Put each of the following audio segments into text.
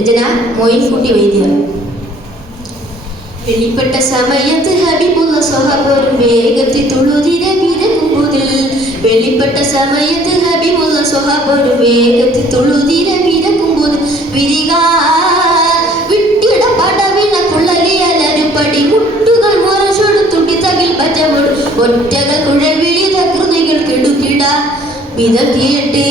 രചന മൊയിൻകുട്ടി വൈദ്യർ. വെളിപ്പെട്ട സമയത്ത് ഹബീബുള്ള സ്വഹാബോരും വേഗത്തിൽ തുളുതിര വിരകുമ്പുതിൽ വെളിപ്പെട്ട സമയത്ത് ഹബീബുള്ള സ്വഹാബോരും വേഗത്തിൽ തുളുതിര വിരകുമ്പുതിൽ വിരിക ഒറ്റകൾ കുഴവിളി തകൃതികൾ കിടുകിട വിത കേട്ട്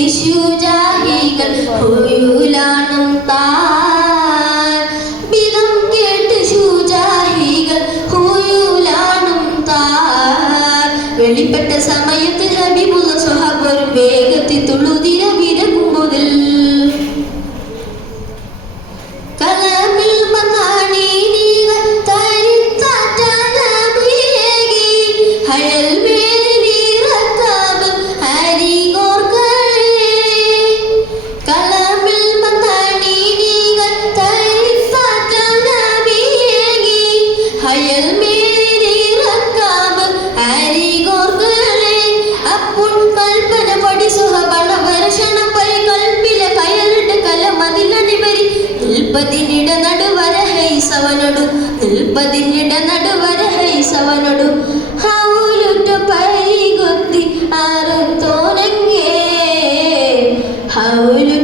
താൻ വെളിപ്പെട്ട സമയത്ത് ഹബീബുള്ള ഒരു വേഗത്തിൽ തുളുതിര വിരകുമ്പോതിൽ ഹയൽ ഹൈസവനൊടു ഹൗലുറ്റ പരികൊത്തി അറുത്തോനങ്ങേ ഹൗലുറ്റ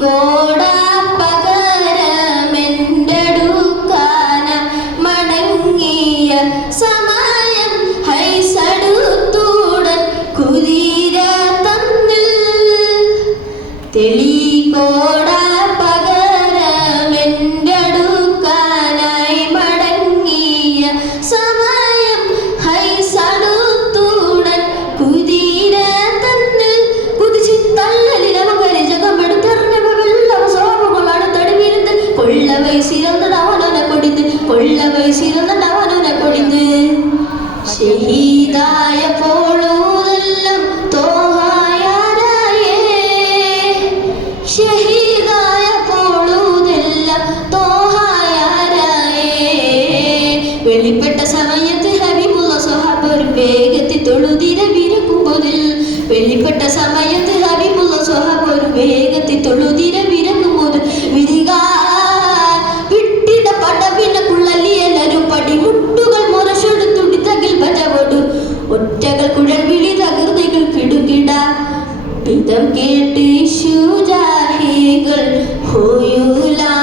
തെളിക്കോട കൊടിന്ന് കൊള്ള വയസ്സിരുന്നവനെ കൊടിന്ന് ഷഹീദായ പോളൂതെല്ലാം തോഹായാരായേ. ഷഹീദായ പോളൂതെല്ലാം തോഹായാരായേ. വെളിപ്പെട്ട സമയത്ത് ഹബീബുള്ള ഒരു വേഗത്തിൽ തൊഴുതിര വിരക്കുമ്പോതിൽ വെളിപ്പെട്ട സമയത്ത് ബ്രിട്ടീഷു ജാഹികൾ ഹോയൂലാ